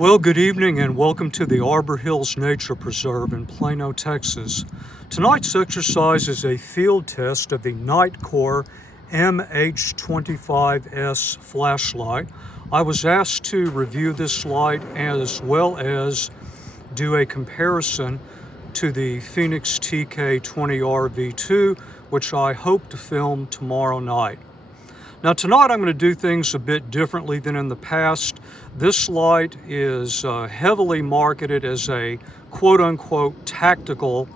Well, good evening and welcome to the Arbor Hills Nature Preserve in Plano, Texas. Tonight's exercise is a field test of the Nitecore MH25 S flashlight. I was asked to review this light as well as do a comparison to the Phoenix TK20R V2, which I hope to film tomorrow night. Now tonight I'm going to do things a bit differently than in the past. This light is heavily marketed as a quote-unquote tactical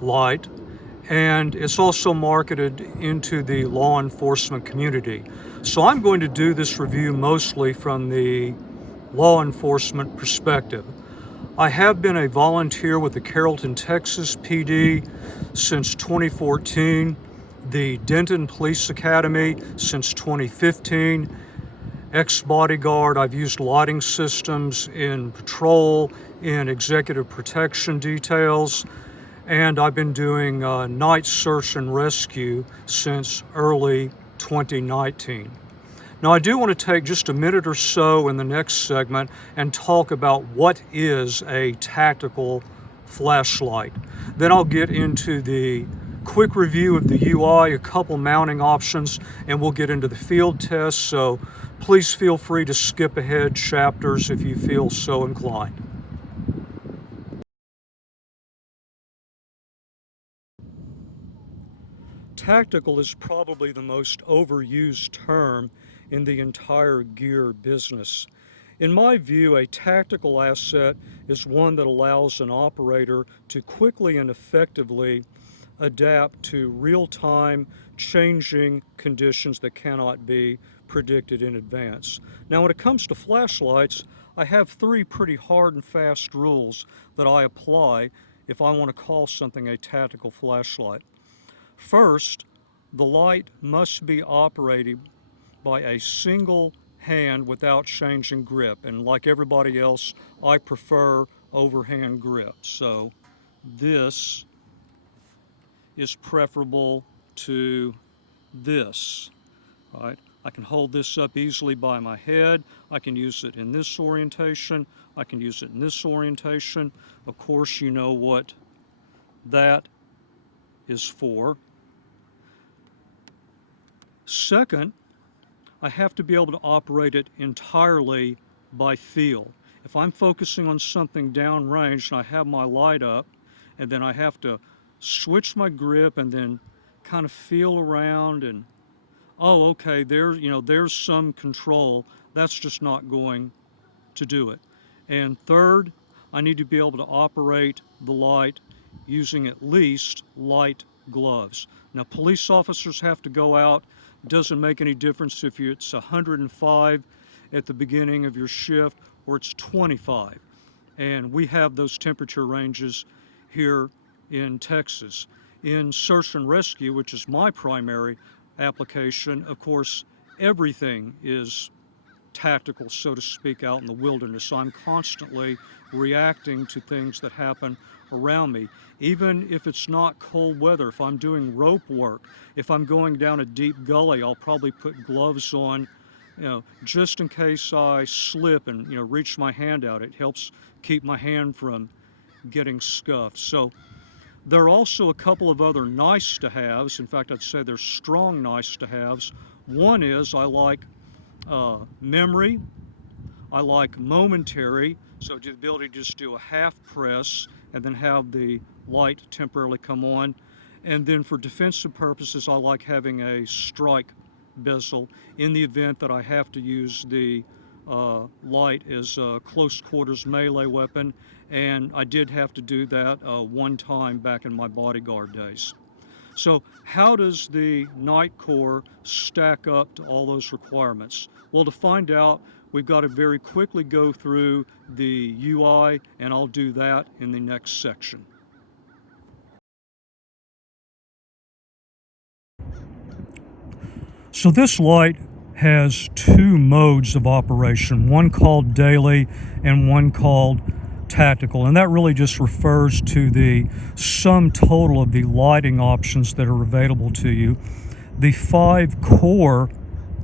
light, and it's also marketed into the law enforcement community. So I'm going to do this review mostly from the law enforcement perspective. I have been a volunteer with the Carrollton, Texas PD since 2014. The Denton Police Academy since 2015. Ex-bodyguard, I've used lighting systems in patrol, in executive protection details, and I've been doing night search and rescue since early 2019. Now I do want to take just a minute or so in the next segment and talk about what is a tactical flashlight. Then I'll get into the quick review of the UI, a couple mounting options, and we'll get into the field test, so please feel free to skip ahead chapters if you feel so inclined. Tactical is probably the most overused term in the entire gear business. In my view, a tactical asset is one that allows an operator to quickly and effectively adapt to real-time changing conditions that cannot be predicted in advance. Now when it comes to flashlights, I have three pretty hard and fast rules that I apply if I want to call something a tactical flashlight. First, the light must be operated by a single hand without changing grip, and like everybody else, I prefer overhand grip. So this is preferable to this, right? I can hold this up easily by my head. I can use it in this orientation. I can use it in this orientation. Of course, you know what that is for. Second, I have to be able to operate it entirely by feel. If I'm focusing on something downrange and I have my light up, and then I have to switch my grip and then kind of feel around and, oh, okay, there's some control. That's just not going to do it. And third, I need to be able to operate the light using at least light gloves. Now, police officers have to go out. It doesn't make any difference if it's 105 at the beginning of your shift or it's 25. And we have those temperature ranges here in Texas. In search and rescue, which is my primary application, of course, everything is tactical, so to speak, out in the wilderness. So I'm constantly reacting to things that happen around me. Even if it's not cold weather, if I'm doing rope work, if I'm going down a deep gully, I'll probably put gloves on, just in case I slip and, reach my hand out. It helps keep my hand from getting scuffed. So there are also a couple of other nice to haves. In fact, I'd say they're strong nice to haves. One is I like memory. I like momentary, so the ability to just do a half press and then have the light temporarily come on. And then for defensive purposes, I like having a strike bezel in the event that I have to use the light as a close quarters melee weapon, and I did have to do that one time back in my bodyguard days. So how does the Nitecore stack up to all those requirements? Well, to find out, we've got to very quickly go through the UI, and I'll do that in the next section. So this light has two modes of operation, one called daily and one called tactical, and that really just refers to the sum total of the lighting options that are available to you. The 5 core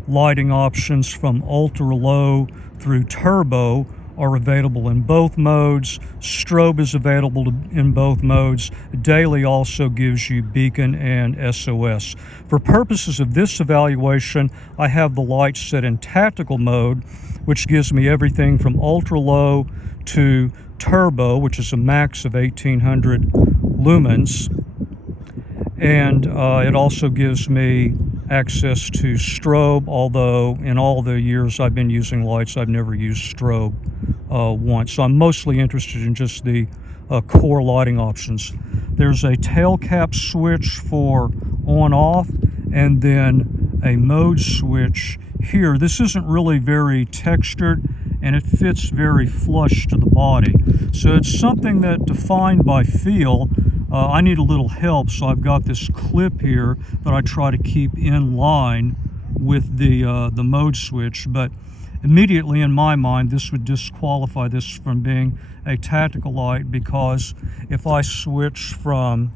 lighting options from ultra low through turbo are available in both modes. Strobe is available in both modes. Daily also gives you beacon and SOS. For purposes of this evaluation, I have the light set in tactical mode, which gives me everything from ultra low to turbo, which is a max of 1800 lumens. And it also gives me access to strobe, although in all the years I've been using lights, I've never used strobe once. So I'm mostly interested in just the core lighting options. There's a tail cap switch for on-off, and then a mode switch here. This isn't really very textured, and it fits very flush to the body. So it's something that, defined by feel, I need a little help, so I've got this clip here that I try to keep in line with the mode switch, but immediately in my mind this would disqualify this from being a tactical light, because if I switch from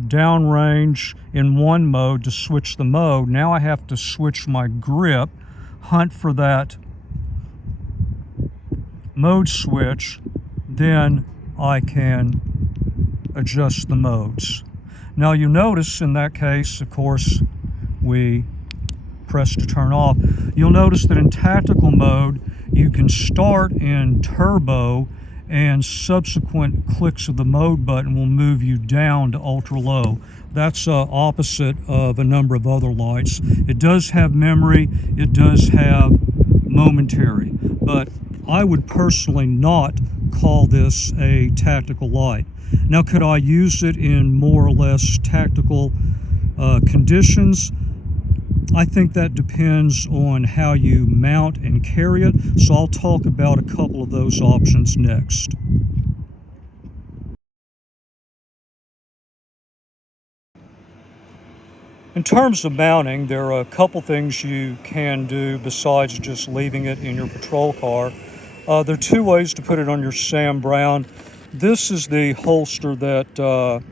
downrange in one mode to switch the mode, now I have to switch my grip, hunt for that mode switch, then I can adjust the modes. Now you notice in that case, of course, we press to turn off. You'll notice that in tactical mode, you can start in turbo, and subsequent clicks of the mode button will move you down to ultra low. That's opposite of a number of other lights. It does have memory, it does have momentary, but I would personally not call this a tactical light. Now, could I use it in more or less tactical conditions? I think that depends on how you mount and carry it, so I'll talk about a couple of those options next. In terms of mounting, there are a couple things you can do besides just leaving it in your patrol car. There are two ways to put it on your Sam Browne. This is the holster that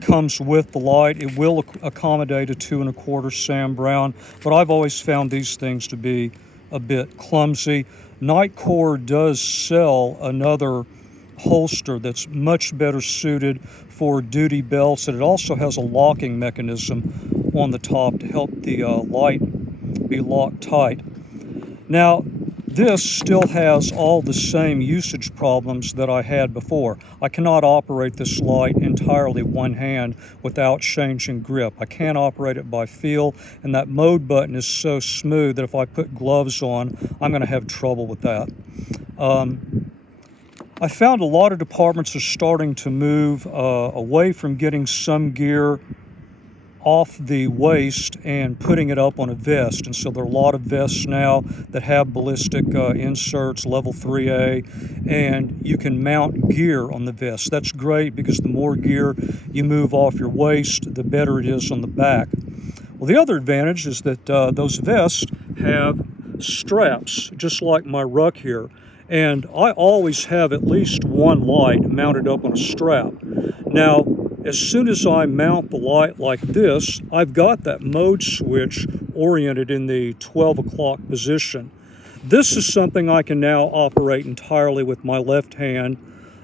comes with the light. It will accommodate a 2 1/4 Sam Browne, but I've always found these things to be a bit clumsy. Nitecore does sell another holster that's much better suited for duty belts, and it also has a locking mechanism on the top to help the light be locked tight. Now, this still has all the same usage problems that I had before. I cannot operate this light entirely one hand without changing grip. I can't operate it by feel, and that mode button is so smooth that if I put gloves on, I'm going to have trouble with that. I found a lot of departments are starting to move away from getting some gear off the waist and putting it up on a vest, and so there are a lot of vests now that have ballistic inserts, level 3A, and you can mount gear on the vest. That's great, because the more gear you move off your waist, the better it is on the back. Well, the other advantage is that those vests have straps, just like my ruck here, and I always have at least one light mounted up on a strap. Now, as soon as I mount the light like this, I've got that mode switch oriented in the 12 o'clock position. This is something I can now operate entirely with my left hand.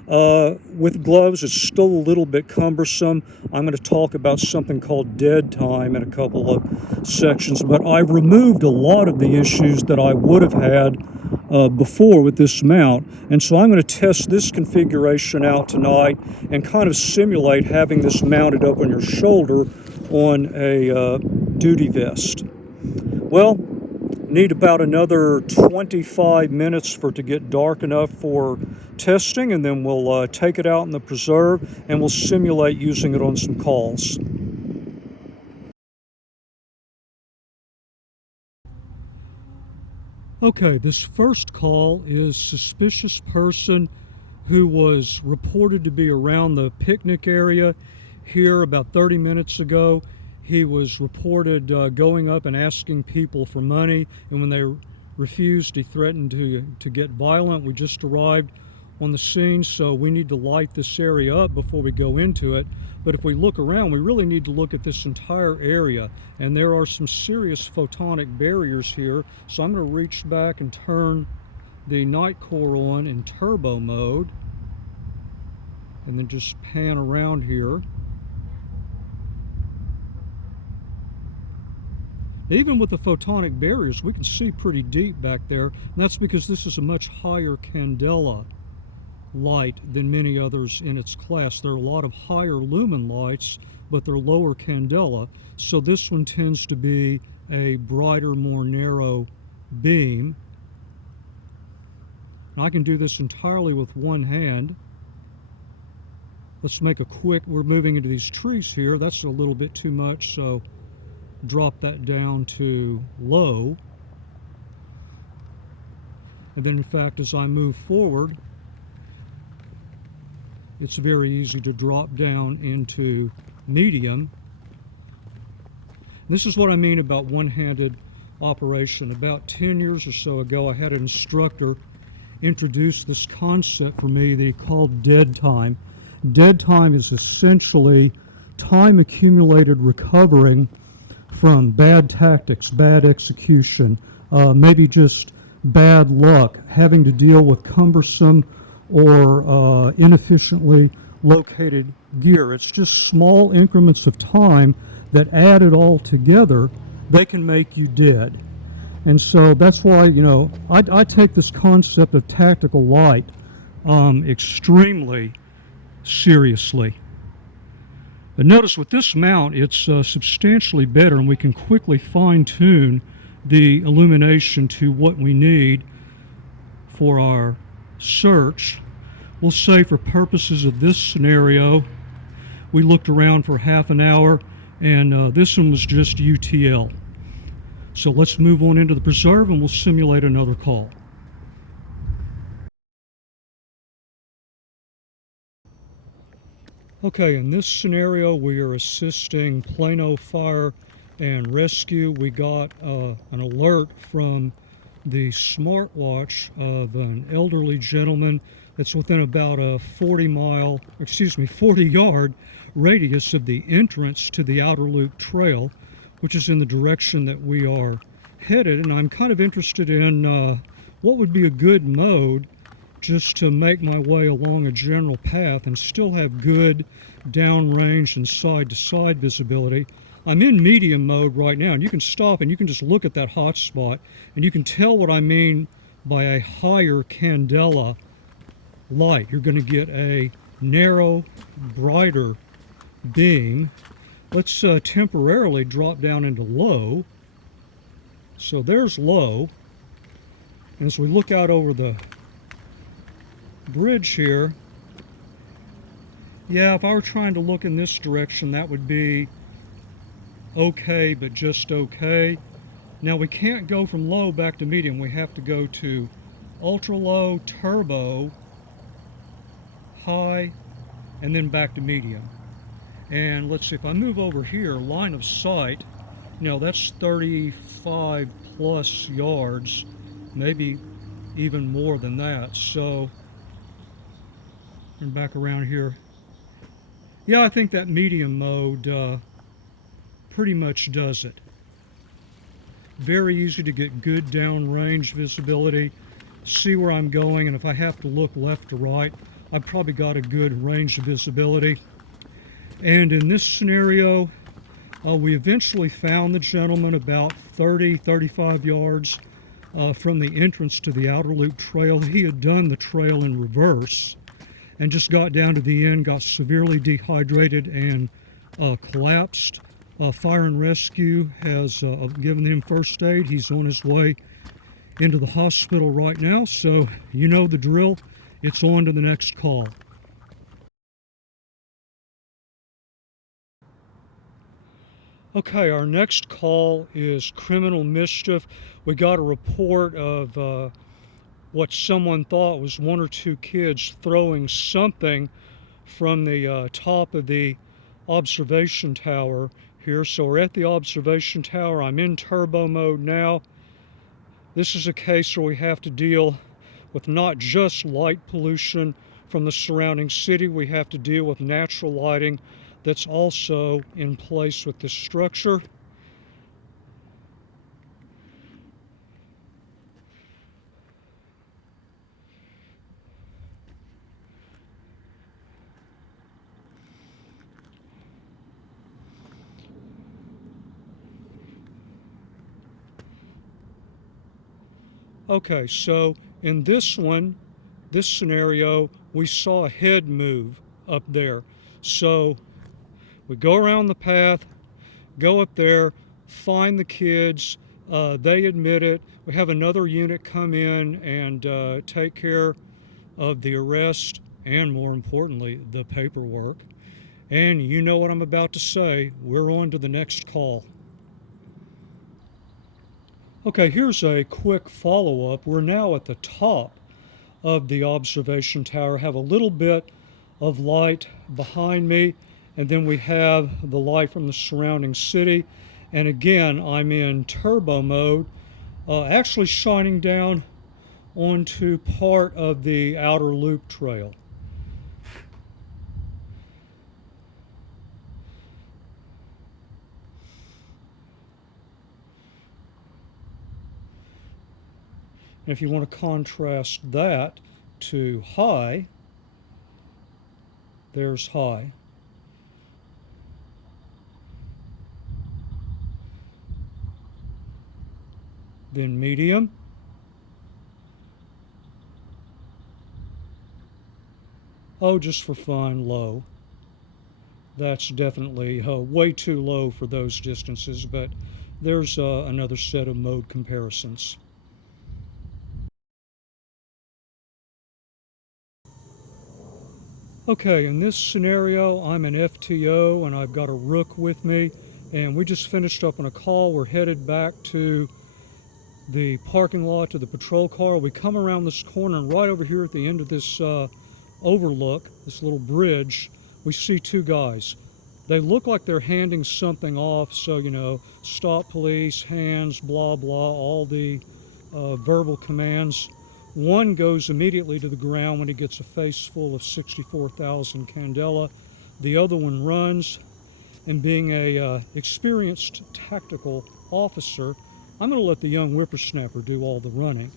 With gloves, it's still a little bit cumbersome. I'm going to talk about something called dead time in a couple of sections, but I've removed a lot of the issues that I would have had before with this mount, and so I'm going to test this configuration out tonight and kind of simulate having this mounted up on your shoulder on a duty vest. Well, need about another 25 minutes for it to get dark enough for testing, and then we'll take it out in the preserve and we'll simulate using it on some calls. Okay, this first call is suspicious person who was reported to be around the picnic area here about 30 minutes ago. He was reported going up and asking people for money, and when they refused, he threatened to get violent. We just arrived on the scene, so we need to light this area up before we go into it. But if we look around, we really need to look at this entire area, and there are some serious photonic barriers here. So I'm going to reach back and turn the Nitecore on in turbo mode, and then just pan around here. Even with the photonic barriers, we can see pretty deep back there, and that's because this is a much higher candela light than many others in its class. There are a lot of higher lumen lights, but they're lower candela, so this one tends to be a brighter, more narrow beam. And I can do this entirely with one hand. Let's make a quick, we're moving into these trees here. That's a little bit too much, so drop that down to low. And then in fact, as I move forward, it's very easy to drop down into medium. This is what I mean about one-handed operation. About 10 years or so ago, I had an instructor introduce this concept for me that he called dead time. Dead time is essentially time accumulated recovering from bad tactics, bad execution, maybe just bad luck, having to deal with cumbersome or inefficiently located gear. It's just small increments of time that added all together, they can make you dead. And so that's why, you know, I take this concept of tactical light extremely seriously. But notice with this mount, it's substantially better, and we can quickly fine-tune the illumination to what we need for our search. We'll say for purposes of this scenario, we looked around for half an hour, and this one was just UTL. So let's move on into the preserve and we'll simulate another call. Okay, in this scenario we are assisting Plano Fire and Rescue. We got an alert from the smartwatch of an elderly gentleman that's within about a 40-yard radius of the entrance to the outer loop trail, which is in the direction that we are headed. And I'm kind of interested in what would be a good mode just to make my way along a general path and still have good downrange and side-to-side visibility. I'm in medium mode right now, and you can stop and you can just look at that hot spot, and you can tell what I mean by a higher candela light. You're going to get a narrow, brighter beam. Let's temporarily drop down into low. So there's low. And as we look out over the bridge here, yeah, if I were trying to look in this direction, that would be okay, but just okay. Now we can't go from low back to medium. We have to go to ultra low, turbo, high, and then back to medium. And let's see, if I move over here, line of sight, you know, that's 35 plus yards, maybe even more than that. So, and back around here. Yeah, I think that medium mode pretty much does it. Very easy to get good downrange visibility, see where I'm going, and if I have to look left to right, I've probably got a good range of visibility. And in this scenario, we eventually found the gentleman about 35 yards from the entrance to the outer loop trail. He had done the trail in reverse and just got down to the end, got severely dehydrated and collapsed. Fire and Rescue has given him first aid. He's on his way into the hospital right now, so you know the drill. It's on to the next call. Okay, our next call is criminal mischief. We got a report of what someone thought was one or two kids throwing something from the top of the observation tower here. So we're at the observation tower. I'm in turbo mode now. This is a case where we have to deal with not just light pollution from the surrounding city. We have to deal with natural lighting that's also in place with this structure. Okay, so in this one, this scenario, we saw a head move up there. So we go around the path, go up there, find the kids. They admit it. We have another unit come in and take care of the arrest and, more importantly, the paperwork. And you know what I'm about to say. We're on to the next call. Okay, here's a quick follow-up. We're now at the top of the observation tower, have a little bit of light behind me, and then we have the light from the surrounding city. And again, I'm in turbo mode, actually shining down onto part of the outer loop trail. And if you want to contrast that to high, there's high. Then medium. Oh, just for fun, low. That's definitely way too low for those distances, but there's another set of mode comparisons. Okay, in this scenario, I'm an FTO and I've got a ruck with me, and we just finished up on a call. We're headed back to the parking lot to the patrol car. We come around this corner, and right over here at the end of this overlook, this little bridge, we see two guys. They look like they're handing something off, so, you know, stop police, hands, blah, blah, all the verbal commands. One goes immediately to the ground when he gets a face full of 64,000 candela. The other one runs, and being a experienced tactical officer, I'm going to let the young whippersnapper do all the running.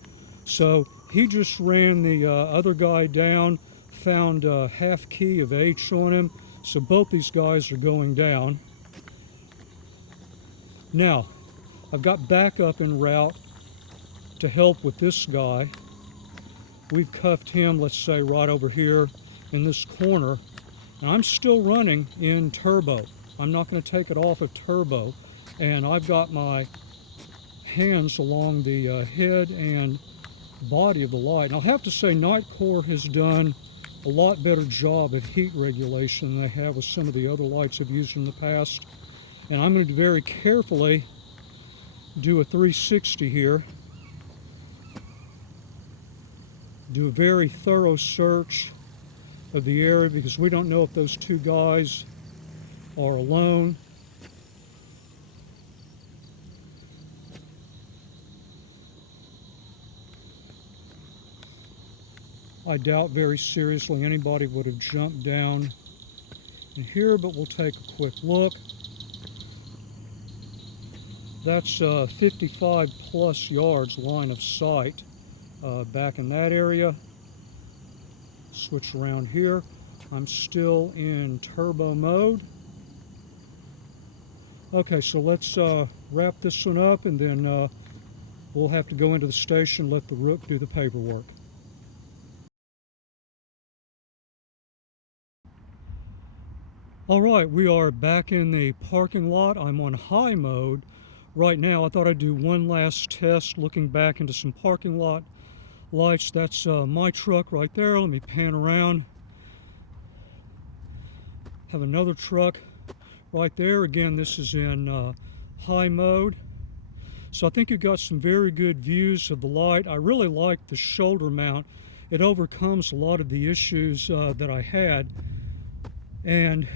So he just ran the other guy down, found a half key of H on him, so both these guys are going down. Now, I've got backup en route to help with this guy. We've cuffed him, let's say, right over here in this corner, and I'm still running in turbo. I'm not going to take it off of turbo, and I've got my hands along the head and body of the light. And I'll have to say Nitecore has done a lot better job at heat regulation than they have with some of the other lights I've used in the past. And I'm going to very carefully do a 360 here. Do a very thorough search of the area because we don't know if those two guys are alone. I doubt very seriously anybody would have jumped down in here, but we'll take a quick look. That's 55 plus yards line of sight back in that area. Switch around here. I'm still in turbo mode. Okay, so let's wrap this one up, and then we'll have to go into the station, let the ruck do the paperwork. All right, we are back in the parking lot. I'm on high mode right now. I thought I'd do one last test looking back into some parking lot lights. That's my truck right there. Let me pan around. Have another truck right there. Again, this is in high mode. So I think you've got some very good views of the light. I really like the shoulder mount. It overcomes a lot of the issues that I had. And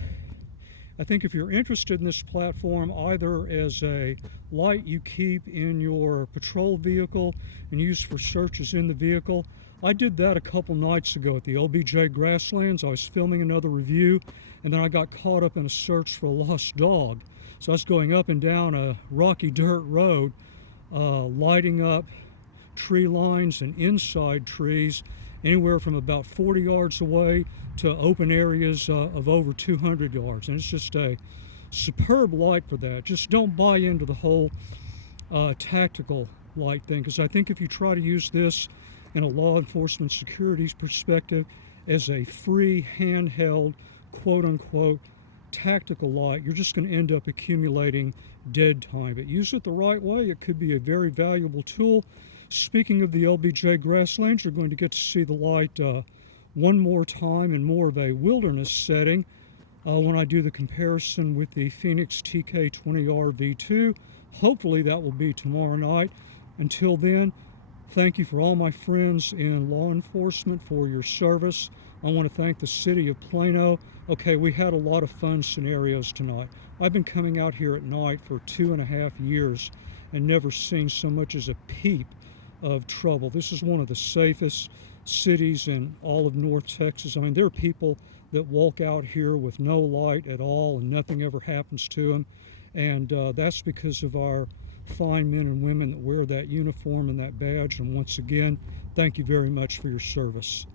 I think if you're interested in this platform, either as a light you keep in your patrol vehicle and use for searches in the vehicle. I did that a couple nights ago at the LBJ Grasslands. I was filming another review, and then I got caught up in a search for a lost dog. So I was going up and down a rocky dirt road, lighting up tree lines and inside trees, anywhere from about 40 yards away to open areas of over 200 yards. And it's just a superb light for that. Just don't buy into the whole tactical light thing, because I think if you try to use this in a law enforcement security perspective as a free handheld, quote unquote, tactical light, you're just going to end up accumulating dead time. But use it the right way, it could be a very valuable tool. Speaking of the LBJ grasslands, you're going to get to see the light one more time in more of a wilderness setting when I do the comparison with the Phoenix TK20R V2. Hopefully that will be tomorrow night. Until then, thank you for all my friends in law enforcement for your service. I want to thank the city of Plano. Okay, we had a lot of fun scenarios tonight. I've been coming out here at night for 2.5 years and never seen so much as a peep of trouble. This is one of the safest cities in all of North Texas. I mean, there are people that walk out here with no light at all and nothing ever happens to them. And that's because of our fine men and women that wear that uniform and that badge. And once again, thank you very much for your service.